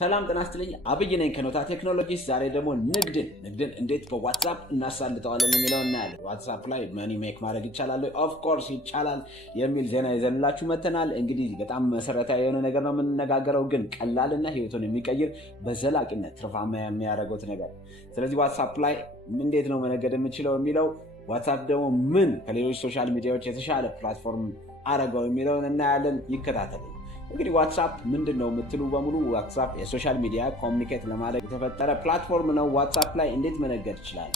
ሰላም ጤና ይስጥልኝ። አብይ ነኝ ከኖታ ቴክኖሎጂስ። ዛሬ ደግሞ ንግድን እንዴት በዋትስአፕ እናሳልጠዋለን የሚለውን እናያለን። ዋትስአፕ ላይ መኒ ሜክ ማድረግ ይቻላል? ኦፍ ኮርስ ይቻላል የሚል ዜና ይዘንላችሁ መተናል። እንግዲህ በጣም መሰረታዊ የሆነ ነገር ነው የምንነጋገረው፣ ግን ቀላልና ህይወቱን የሚቀይር በዘላቂነት ትርፋማ የሚያደርጉት ነገር። ስለዚህ ዋትስአፕ ላይ እንዴት ነው መነገድ የምችለው የሚለው፣ ዋትስአፕ ደግሞ ምን ከሌሎች ሶሻል ሚዲያዎች የተሻለ ፕላትፎርም አረገው የሚለውን እናያለን። ይከታተሉ። እንግዲህ ዋትስአፕ ምንድነው የምትሉ በሙሉ ዋትስአፕ የሶሻል ሚዲያ ኮሚኒኬት ለማድረግ የተፈጠረ ፕላትፎርም ነው። ዋትስአፕ ላይ እንዴት መነገድ ይችላል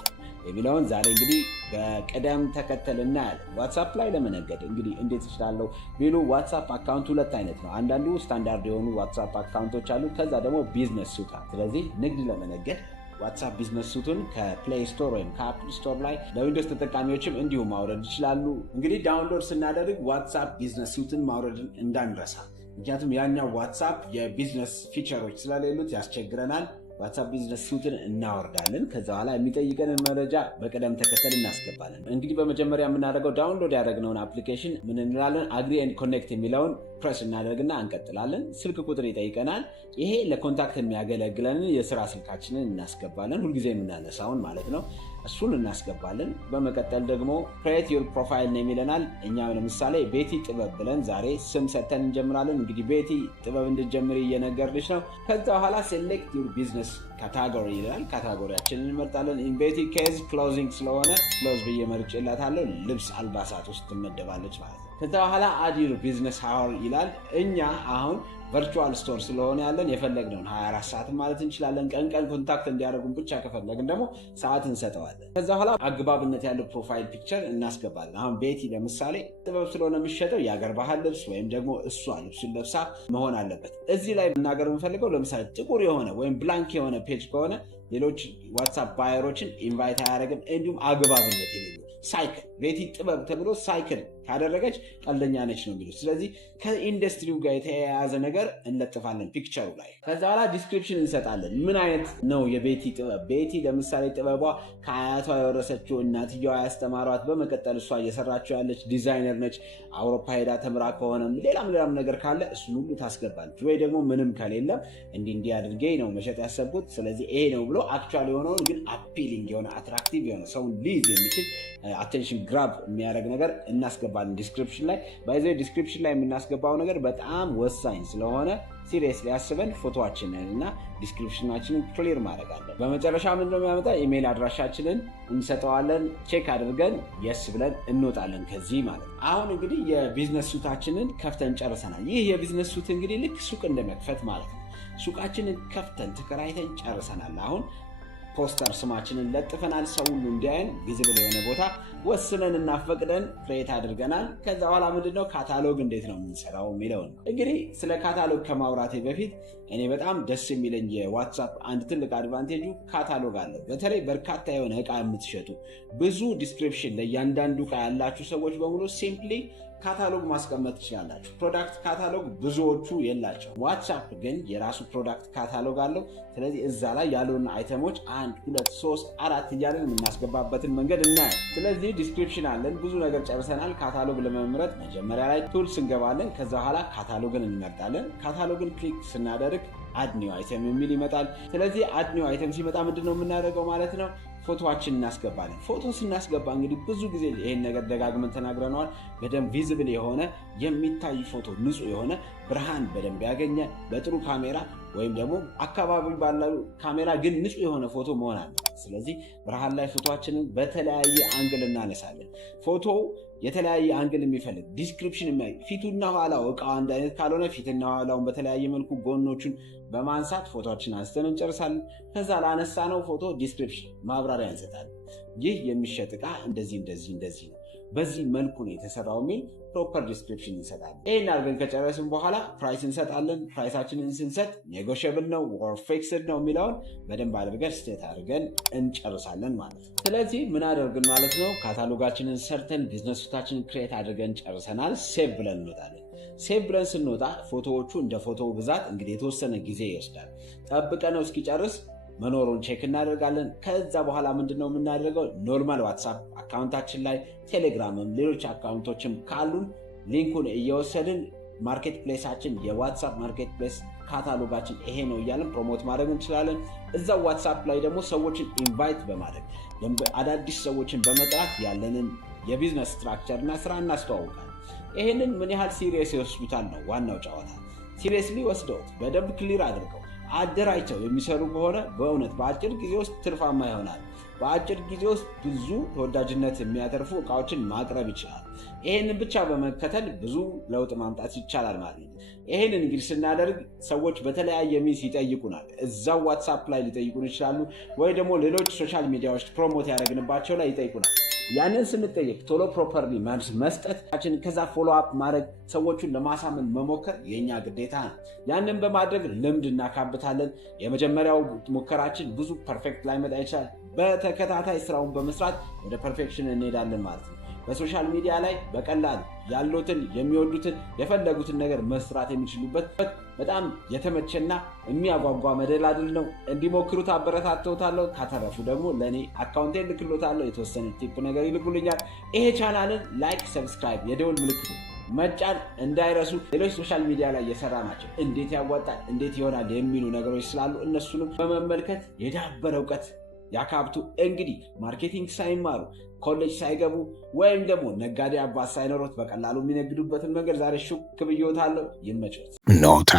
የሚለውን ዛሬ እንግዲህ በቅደም ተከተል እናያለን። ዋትስአፕ ላይ ለመነገድ እንግዲህ እንዴት ይችላል ቢሉ፣ ዋትስአፕ አካውንት ሁለት አይነት ነው። አንዳንዱ ስታንዳርድ የሆኑ ዋትስአፕ አካውንቶች አሉ፣ ከዛ ደግሞ ቢዝነስ ሱት። ስለዚህ ንግድ ለመነገድ ዋትስአፕ ቢዝነስ ሱትን ከፕሌይ ስቶር ወይም ከአፕል ስቶር ላይ ለዊንዶውስ ተጠቃሚዎችም እንዲሁ ማውረድ ይችላሉ። እንግዲህ ዳውንሎድ ስናደርግ ዋትስአፕ ቢዝነስ ሱትን ማውረድን እንዳንረሳ፣ ምክንያቱም ያኛው ዋትስአፕ የቢዝነስ ፊቸሮች ስለሌሉት ያስቸግረናል። ዋትስአፕ ቢዝነስ ሱትን እናወርዳለን። ከዛ በኋላ የሚጠይቀንን መረጃ በቅደም ተከተል እናስገባለን። እንግዲህ በመጀመሪያ የምናደርገው ዳውንሎድ ያደረግነውን አፕሊኬሽን ምን እንላለን? አግሪ ኤንድ ኮኔክት የሚለውን ፕሬስ እናደርግና እንቀጥላለን። ስልክ ቁጥር ይጠይቀናል። ይሄ ለኮንታክት የሚያገለግለንን የስራ ስልካችንን እናስገባለን፣ ሁልጊዜ የምናነሳውን ማለት ነው። እሱን እናስገባለን። በመቀጠል ደግሞ ክሬት ዩር ፕሮፋይል ነው የሚለናል። እኛ ለምሳሌ ቤቲ ጥበብ ብለን ዛሬ ስም ሰጥተን እንጀምራለን። እንግዲህ ቤቲ ጥበብ እንድትጀምሪ እየነገርልሽ ነው። ከዛ በኋላ ሴሌክት ዩር ቢዝነስ ካታጎሪ ይላል። ካታጎሪያችንን እንመርጣለን። ኢን ቤቲ ኬዝ ክሎዚንግ ስለሆነ ክሎዝ ብዬ መርጬላታለሁ። ልብስ አልባሳት ውስጥ ትመደባለች ማለት ነው። ከዛ በኋላ አድ ዩር ቢዝነስ አወር ይላል። እኛ አሁን ቨርቹዋል ስቶር ስለሆነ ያለን የፈለግነውን 24 ሰዓት ማለት እንችላለን። ቀን ኮንታክት እንዲያደርጉን ብቻ ከፈለግን ደግሞ ሰዓት እንሰጠዋለን። ከዛ በኋላ አግባብነት ያለው ፕሮፋይል ፒክቸር እናስገባለን። አሁን ቤቲ ለምሳሌ ጥበብ ስለሆነ የሚሸጠው የአገር ባህል ልብስ ወይም ደግሞ እሷ ልብሱን ለብሳ መሆን አለበት። እዚህ ላይ መናገር የምፈልገው ለምሳሌ ጥቁር የሆነ ወይም ብላንክ የሆነ ፔጅ ከሆነ ሌሎች ዋትስአፕ ባየሮችን ኢንቫይት አያደርግም። እንዲሁም አግባብነት የሌለው ሳይክል ቤቲ ጥበብ ተብሎ ሳይክል ካደረገች ቀልደኛ ነች ነው የሚሉት። ስለዚህ ከኢንዱስትሪው ጋር የተያያዘ ነገር እንለጥፋለን ፒክቸሩ ላይ። ከዛ በኋላ ዲስክሪፕሽን እንሰጣለን። ምን አይነት ነው የቤቲ ጥበብ? ቤቲ ለምሳሌ ጥበቧ ከአያቷ የወረሰችው፣ እናትየዋ ያስተማሯት፣ በመቀጠል እሷ እየሰራችው ያለች ዲዛይነር ነች። አውሮፓ ሄዳ ተምራ ከሆነም ሌላም ነገር ካለ እሱን ሁሉ ታስገባለች። ወይ ደግሞ ምንም ከሌለም እንዲህ አድርጌ ነው መሸጥ ያሰብኩት ስለዚህ ይሄ ነው ብሎ አክቹዋሊ የሆነውን ግን አፒሊንግ የሆነ አትራክቲቭ የሆነ ሰውን ሊይዝ የሚችል አቴንሽን ግራብ የሚያደርግ ነገር እናስገባለን ዲስክሪፕሽን ላይ። ባይዘው ዲስክሪፕሽን ላይ የምናስገባው ነገር በጣም ወሳኝ ስለሆነ ሲሪየስ ሊያስበን ፎቶዋችንን እና ዲስክሪፕሽናችንን ክሊር ማድረግ አለን። በመጨረሻ ምንድነው የሚያመጣ ኢሜይል አድራሻችንን እንሰጠዋለን። ቼክ አድርገን የስ ብለን እንወጣለን ከዚህ ማለት ነው። አሁን እንግዲህ የቢዝነስ ሱታችንን ከፍተን ጨርሰናል። ይህ የቢዝነስ ሱት እንግዲህ ልክ ሱቅ እንደመክፈት ማለት ነው። ሱቃችንን ከፍተን ተከራይተን ጨርሰናል። አሁን ፖስተር ስማችንን ለጥፈናል። ሰው ሁሉ እንዲያየን ቪዚብል የሆነ ቦታ ወስነን እና ፈቅደን ክሬት አድርገናል። ከዛ በኋላ ምንድነው ካታሎግ እንዴት ነው የምንሰራው የሚለውን ነው። እንግዲህ ስለ ካታሎግ ከማውራቴ በፊት እኔ በጣም ደስ የሚለኝ የዋትስአፕ አንድ ትልቅ አድቫንቴጁ ካታሎግ አለው። በተለይ በርካታ የሆነ እቃ የምትሸጡ ብዙ ዲስክሪፕሽን ለእያንዳንዱ እቃ ያላችሁ ሰዎች በሙሉ ሲምፕሊ ካታሎግ ማስቀመጥ ትችላላችሁ። ፕሮዳክት ካታሎግ ብዙዎቹ የላቸው። ዋትስአፕ ግን የራሱ ፕሮዳክት ካታሎግ አለው። ስለዚህ እዛ ላይ ያሉን አይተሞች 1 2 3 4 እያለን የምናስገባበትን መንገድ እናያለን። ስለዚህ ዲስክሪፕሽን አለን፣ ብዙ ነገር ጨርሰናል። ካታሎግ ለመምረጥ መጀመሪያ ላይ ቱልስ እንገባለን። ከዛ በኋላ ካታሎግን እንመርጣለን። ካታሎግን ክሊክ ስናደርግ አድ ኒው አይተም የሚል ይመጣል። ስለዚህ አድ ኒው አይተም ሲመጣ ምንድነው የምናደርገው ማለት ነው? ፎቶዋችን እናስገባለን። ፎቶ ስናስገባ እንግዲህ ብዙ ጊዜ ይሄን ነገር ደጋግመን ተናግረነዋል። በደንብ ቪዚብል የሆነ የሚታይ ፎቶ፣ ንጹህ የሆነ ብርሃን በደንብ ያገኘ በጥሩ ካሜራ ወይም ደግሞ አካባቢ ባለው ካሜራ ግን ንጹህ የሆነ ፎቶ መሆን አለ። ስለዚህ ብርሃን ላይ ፎቶዋችንን በተለያየ አንግል እናነሳለን። ፎቶ የተለያየ አንግል የሚፈልግ ዲስክሪፕሽን ፊቱና ኋላው እቃው አንድ አይነት ካልሆነ ፊትና ኋላውን በተለያየ መልኩ ጎኖቹን በማንሳት ፎቶችን አንስተን እንጨርሳለን። ከዛ ላነሳ ነው ፎቶ ዲስክሪፕሽን ማብራሪያ እንሰጣለን። ይህ የሚሸጥ እቃ እንደዚህ ነው፣ በዚህ መልኩ ነው የተሰራው የሚል ፕሮፐር ዲስክሪፕሽን እንሰጣለን። ይህን አድርገን ከጨረስን በኋላ ፕራይስ እንሰጣለን። ፕራይሳችንን ስንሰጥ ኔጎሽብል ነው ወር ፊክስድ ነው የሚለውን በደንብ አድርገን ስቴት አድርገን እንጨርሳለን ማለት ነው። ስለዚህ ምን አደርግን ማለት ነው? ካታሎጋችንን ሰርተን ቢዝነስ ሱታችንን ክሬት አድርገን ጨርሰናል። ሴቭ ብለን እንወጣለን። ሴቭ ብለን ስንወጣ ፎቶዎቹ እንደ ፎቶው ብዛት እንግዲህ የተወሰነ ጊዜ ይወስዳል። ጠብቀነው እስኪጨርስ መኖሩን ቼክ እናደርጋለን። ከዛ በኋላ ምንድነው የምናደርገው? ኖርማል ዋትስአፕ አካውንታችን ላይ ቴሌግራምም ሌሎች አካውንቶችም ካሉን ሊንኩን እየወሰድን ማርኬት ፕሌሳችን የዋትስአፕ ማርኬት ፕሌስ ካታሎጋችን ይሄ ነው እያለን ፕሮሞት ማድረግ እንችላለን። እዛው ዋትስአፕ ላይ ደግሞ ሰዎችን ኢንቫይት በማድረግ አዳዲስ ሰዎችን በመጥራት ያለንን የቢዝነስ ስትራክቸር እና ስራ እናስተዋውቃለን። ይሄንን ምን ያህል ሲሪየስ ይወስዱታል ነው ዋናው ጨዋታ። ሲሪየስሊ ወስደውት በደንብ ክሊር አድርገው አደራጅተው የሚሰሩ ከሆነ በእውነት በአጭር ጊዜ ውስጥ ትርፋማ ይሆናል። በአጭር ጊዜ ውስጥ ብዙ ተወዳጅነት የሚያተርፉ እቃዎችን ማቅረብ ይችላል። ይሄንን ብቻ በመከተል ብዙ ለውጥ ማምጣት ይቻላል ማለት ነው። ይሄንን እንግዲህ ስናደርግ ሰዎች በተለያየ ሚንስ ይጠይቁናል። እዛው ዋትስአፕ ላይ ሊጠይቁን ይችላሉ፣ ወይ ደግሞ ሌሎች ሶሻል ሚዲያዎች ፕሮሞት ያደረግንባቸው ላይ ይጠይቁናል። ያንን ስንጠየቅ ቶሎ ፕሮፐርሊ መስጠት፣ ከዛ ፎሎ አፕ ማድረግ፣ ሰዎቹን ለማሳመን መሞከር የኛ ግዴታ ነው። ያንን በማድረግ ልምድ እናካብታለን። የመጀመሪያው ሙከራችን ብዙ ፐርፌክት ላይመጣ ይችላል። በተከታታይ ስራውን በመስራት ወደ ፐርፌክሽን እንሄዳለን ማለት ነው። በሶሻል ሚዲያ ላይ በቀላሉ ያሉትን የሚወዱትን የፈለጉትን ነገር መስራት የሚችሉበት በጣም የተመቸና የሚያጓጓ መደላድል ነው። እንዲሞክሩት አበረታተውታለሁ። ካተረፉ ደግሞ ለእኔ አካውንቴን ልክሎታለሁ። የተወሰነ ቲፕ ነገር ይልኩልኛል። ይሄ ቻናልን ላይክ፣ ሰብስክራይብ፣ የደውል ምልክቱ መጫን እንዳይረሱ። ሌሎች ሶሻል ሚዲያ ላይ የሰራ ናቸው እንዴት ያዋጣል እንዴት ይሆናል የሚሉ ነገሮች ስላሉ እነሱንም በመመልከት የዳበረ እውቀት ያካብቱ። እንግዲህ ማርኬቲንግ ሳይማሩ ኮሌጅ ሳይገቡ ወይም ደግሞ ነጋዴ አባት ሳይኖሩት በቀላሉ የሚነግዱበትን መንገድ ዛሬ ሹክ ብዬዎታለሁ። ይመችዎት። ኖታ